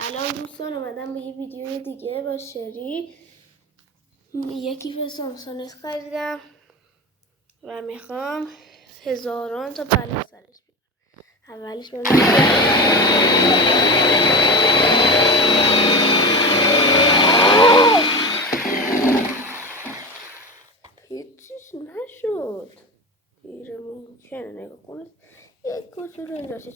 الان دوستان اومدم به یه ویدیوی دیگه با شری. یکی به سامسونگ خریدم و میخوام هزاران تا بلا سرش بیارم. اولش هیچیش نشد. غیر ممکنه. نگاه کنید یک کوچولو اینجا شد.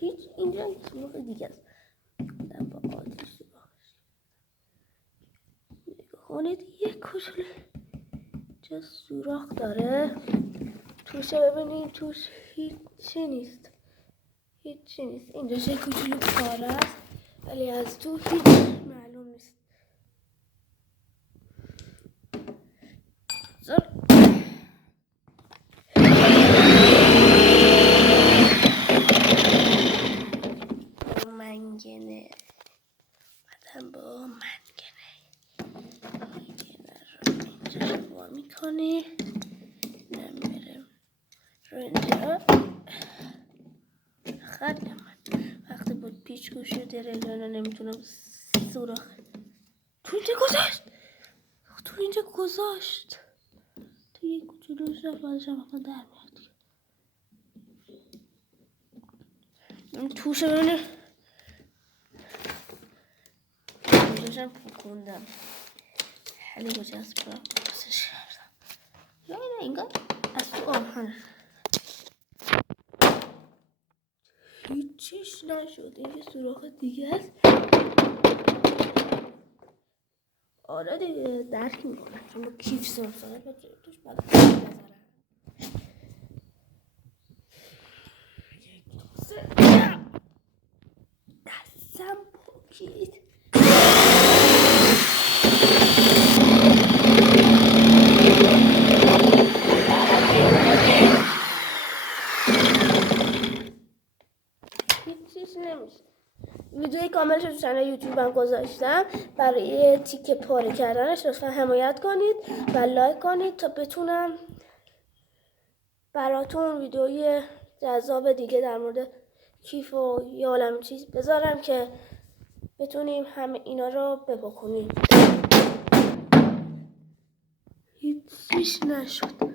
هیچ اینجا سوراخ دیگه است. با آتش سوراخش نگاه کنید یک کوچولو اینجا سوراخ داره. توشه ببینید توش هیچی نیست. اینجا یک کوچولو پاره است ولی از تو هیچ معلوم نیست. منگنه با منگنه رو اینجا جوا میکنی. نمیرم رو اینجا خط من وقتی بود پیچ گوشه درلانه نمیتونم سوراخ تو اینجا گذاشت تو یک کوچولوش رفت بعدش هم در میاد. این توشه ببینه اینجاشم پکوندم خیلی گوچه برام بسش کردم. یا انگار از تو آهنه هیچیش نشد. این یه سوراخ دیگه است. آره دیگه درک میکنم چون با کیف سامسونگ با توش باید بذارم. دستم پاکید. هیچیش نمیشه. ویدیوی کاملش رو تو کانال یوتیوبم گذاشتم. برای تیکه پاره کردنش لطفا حمایت کنید و لایک کنید تا بتونم براتون ویدیوی جذاب دیگه در مورد کیف و یه عالم چیز بذارم که بتونیم همه اینا رو بپکنیم. هیچیش نشد.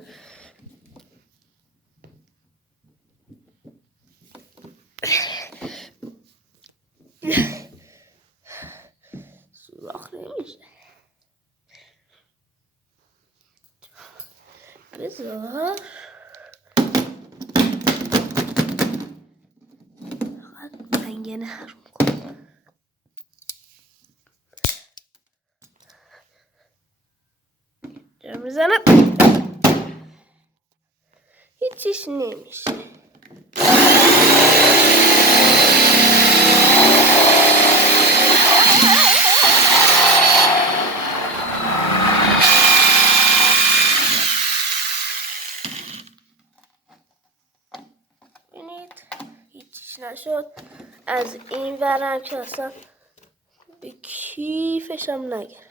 سوراخ نمیشه. بذار فقط منگنه حروم کن. جا میزنم هیچیش نمیشه. هیچیش نشد. از این ورم که اصلا به کیفشم نگرفت.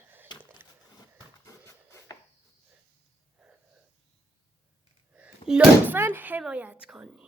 لطفاً حمایت کنید.